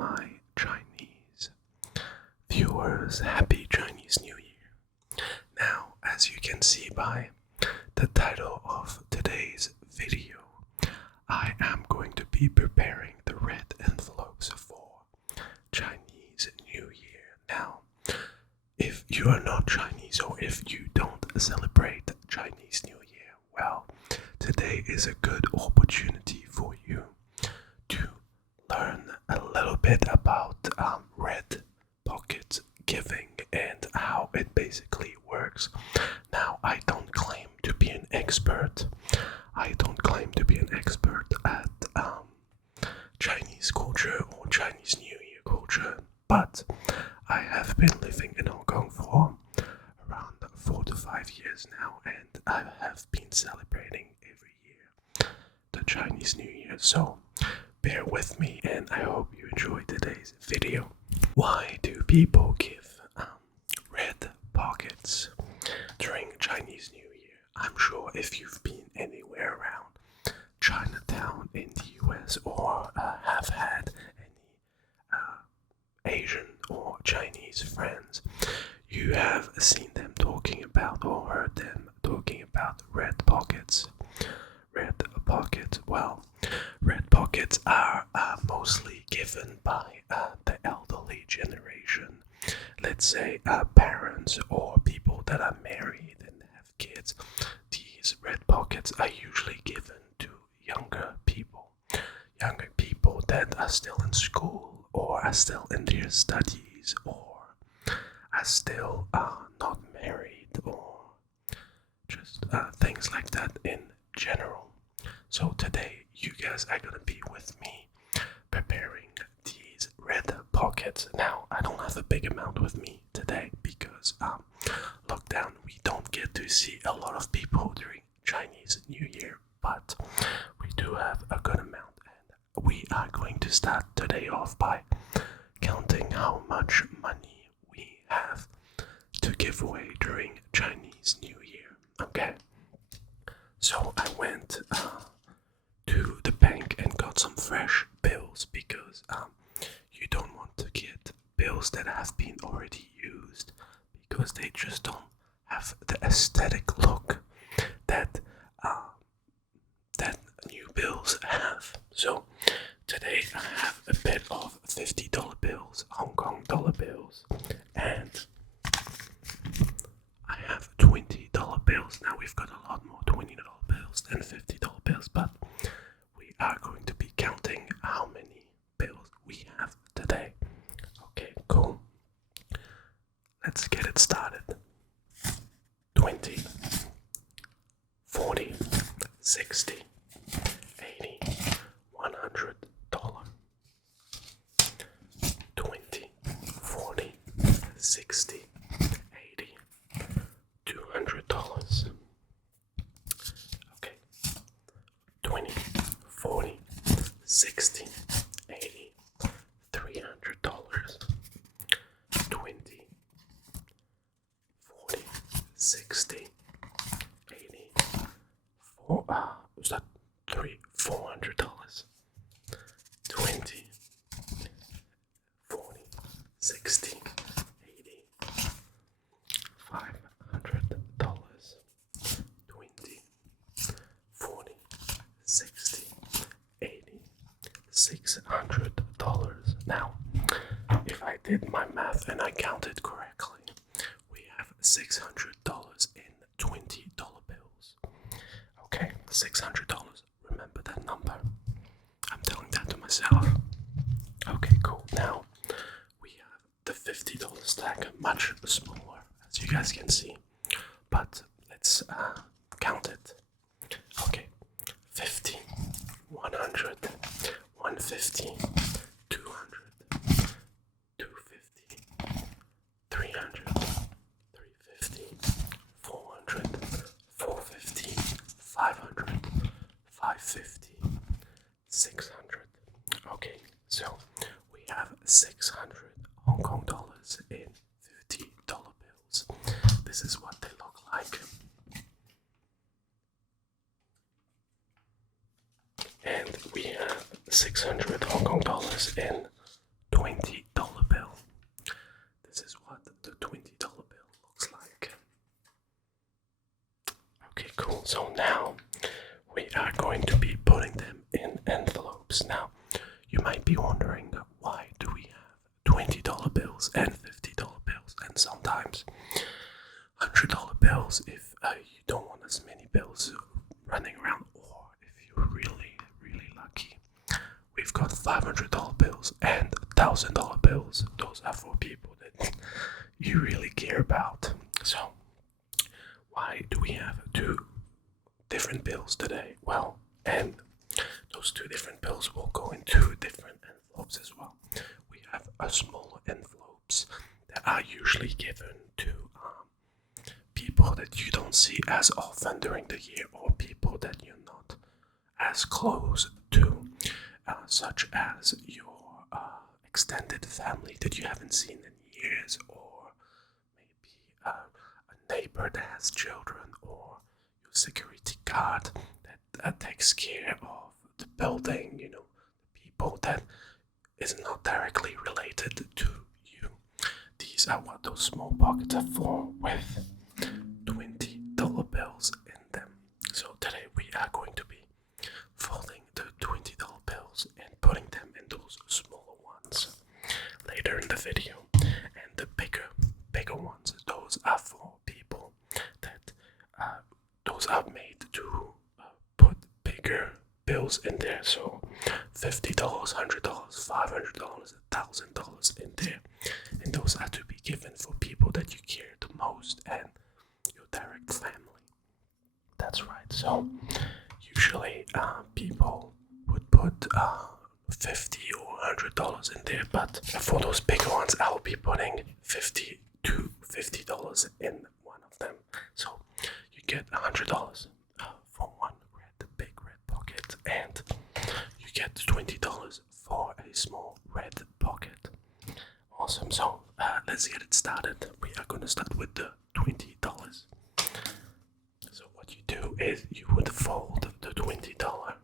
my Chinese viewers, happy Chinese New Year. Now, as you can see by the title of today's video, I am going to be preparing the red envelopes for Chinese New Year. Now, if you are not Chinese or if you don't celebrate Chinese New Year, well, today is a good opportunity for you to learn a little bit about red pocket giving and how it basically works. Now, I don't claim to be an expert. I don't claim to be an expert at Chinese culture or Chinese New Year culture, but I have been living in Hong Kong for around 4 to 5 years now, and I have been celebrating every year the Chinese New Year. So bear with me, and I hope you enjoy today's video. Why do people give red pockets during Chinese New Year? I'm sure if you've been anywhere around Chinatown in the US or have had any Asian or Chinese friends, you have seen them talking about or heard them talking about red pockets. Red pockets, well, red pockets are mostly given by the elderly generation. Let's say parents or people that are married and have kids. These red pockets are usually given to younger people that are still in school or are still in their studies or are still not married or just things like that in general. So today you guys are gonna be with me preparing these red pockets. Now, I don't have a big amount with me today because lockdown, we don't get to see a lot of people during Chinese New Year, but we do have a good amount, and we are going to start today off by counting how much money we have to give away during Chinese New Year. Okay, so I went to the bank and got some fresh bills because you don't want to get bills that have been already used because they just don't have the aesthetic look that that new bills have. So today I have a bit of $50 bills, Hong Kong dollar bills, and I have $20 bills. Now we've got a lot more $20 bills than $50 bills, but we are going to be counting how many bills we have today. Okay, cool. Let's get it started. 20, 40, 60, 80, $100. 20, 40, 60, 80, $200. Okay. 20, 40, 60, 80, $300. 20, 40, 60, 80, was that $400? 20, 40, 60, 80, $500. 20, 40, 60, 80, $600. Now, if I did my math and I counted correctly, we have $600 in $20 bills. Okay, $600. Remember that number. I'm telling that to myself. Okay, cool. Now, we have the $50 stack, much smaller, as you guys can see. But let's count it. Okay, 50, 100, 150, 200, 250, 300, 350, 400, 450, 500, 550, 600. Okay, so we have 600 Hong Kong dollars in $50 bills. This is what they look like. And we have 600 Hong Kong dollars in $20 bill. This is what the $20 bill looks like. Okay, cool. So now we are going to be putting them in envelopes. Now, you might be wondering, why do we have $20 bills and $50 bills and sometimes $100 bills if you don't want as many bills running around, or if you're really, really lucky, we've got $500 bills and $1,000 bills. Those are for people that you really care about. So, why do we have two different bills today? Well, and those two different bills will go in two different envelopes as well. We have smaller envelopes that are usually given to people that you don't see as often during the year, or people that you're not as close to, such as your extended family that you haven't seen in years, or maybe a neighbor that has children, or your security guard that takes care of the building, the people that is not directly related to you. These are what those small pockets are for, with $20 bills in them. So today we are going to be folding the $20 bills and putting them in those smaller ones later in the video. And the bigger ones, those are for people that those are made to put bigger bills in there. So $50, $100, $500, $1,000 in there. And those are to be given for people that you care the most and your direct family. That's right. So usually people would put $50 or $100 in there, but for those bigger ones, I'll be putting $50 to $50 in one of them. So you get $100 for one big red pocket, and you get $20 for a small red pocket. Awesome. So let's get it started. We are going to start with the $20. So what you do is you would fold the $20,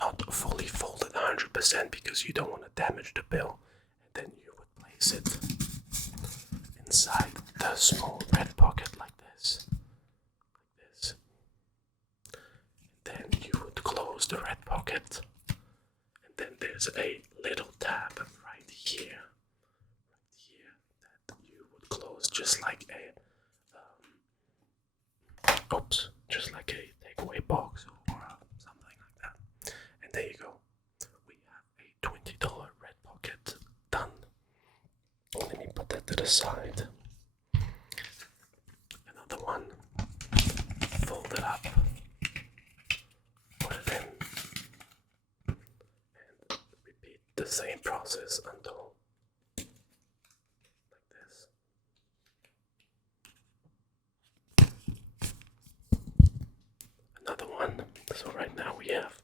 not fully folded 100% because you don't want to damage the bill, and then you would place it inside the small red pocket like this. Then you would close the red pocket, and then there's a little tab right here that you would close just like a takeaway box or something like that. And there you go. We have a $20 red pocket done. Let me put that to the side. Another one. Fold it up. Put it in. And repeat the same process until like this. Another one. So right now we have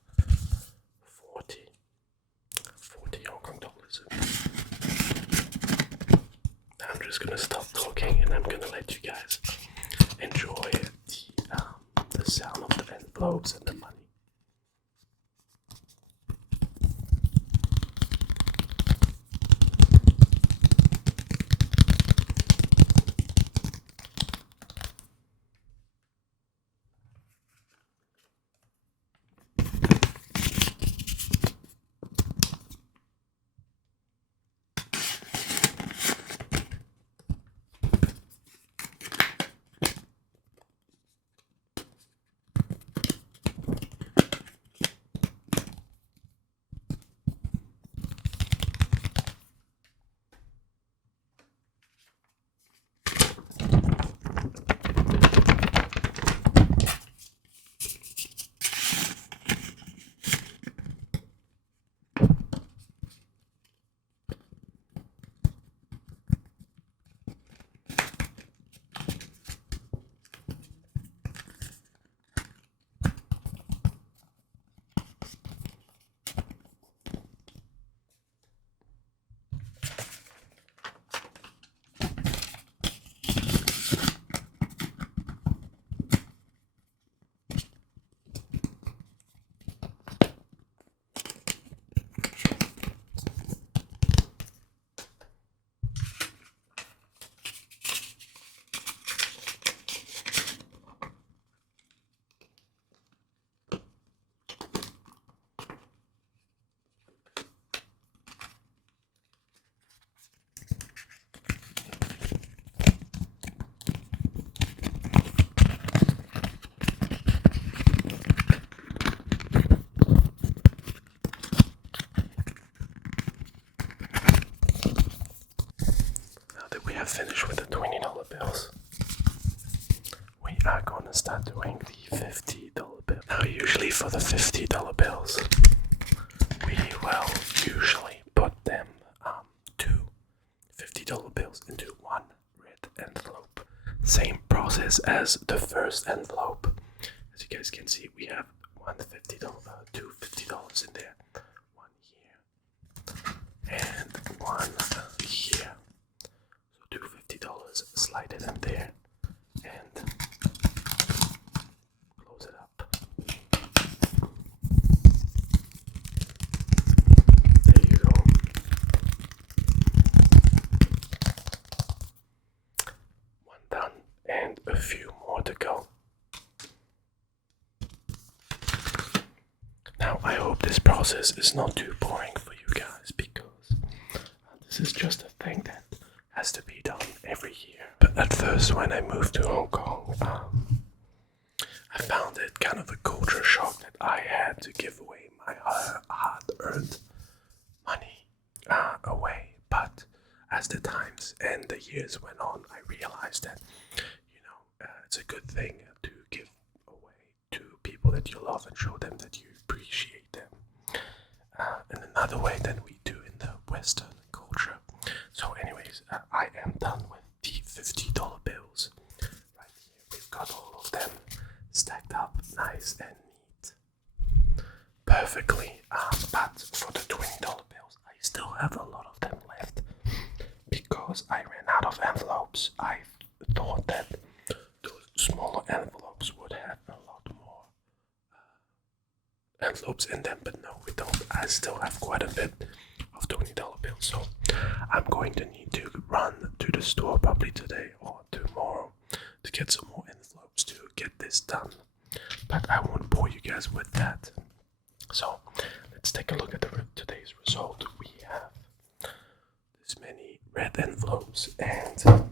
40 Hong Kong dollars. I'm just gonna stop talking and I'm gonna let you guys enjoy the sound of the envelopes and the money. finish with the $20 bills. We are gonna start doing the $50 bill. Now, usually for the $50 bills, we will usually put them two $50 bills into one red envelope. Same process as the first envelope. As you guys can see, we have two $50 in there. One here and one here. So two $50, slide it in there and close it up. There you go. One done and a few more to go. Now, I hope this process is not too boring for you guys, because this is just a thing that has to be done every year. But at first, when I moved to Hong Kong, I found it kind of a culture shock that I had to give away my hard-earned money away. But as the times and the years went on, I realized that, it's a good thing to give away to people that you love and show them that you appreciate them in another way than we do in the Western culture. So anyways, I am done with the $50 bills. Right here, we've got all of them stacked up nice and neat. Perfectly. But for the $20 bills, I still have a lot of them left. Because I ran out of envelopes, I thought that those smaller envelopes would have a lot more envelopes in them, but no, we don't. I still have quite a bit of $20 bills, so I'm going to need to run to the store probably today or tomorrow to get some more envelopes to get this done. But I won't bore you guys with that. So let's take a look at today's result. We have this many red envelopes and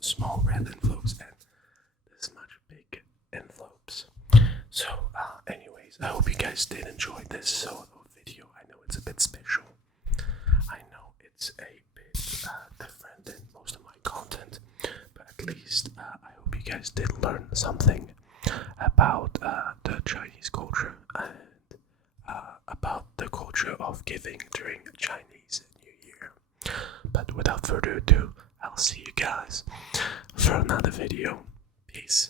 small red envelopes and this much big envelopes. So anyways, I hope you guys did enjoy this sort of video. I know it's a bit special. I know it's a bit different than most of my content, but at least I hope you guys did learn something about the Chinese culture and about the culture of giving during Chinese New Year. But without further ado, I'll see you guys for another video. Peace.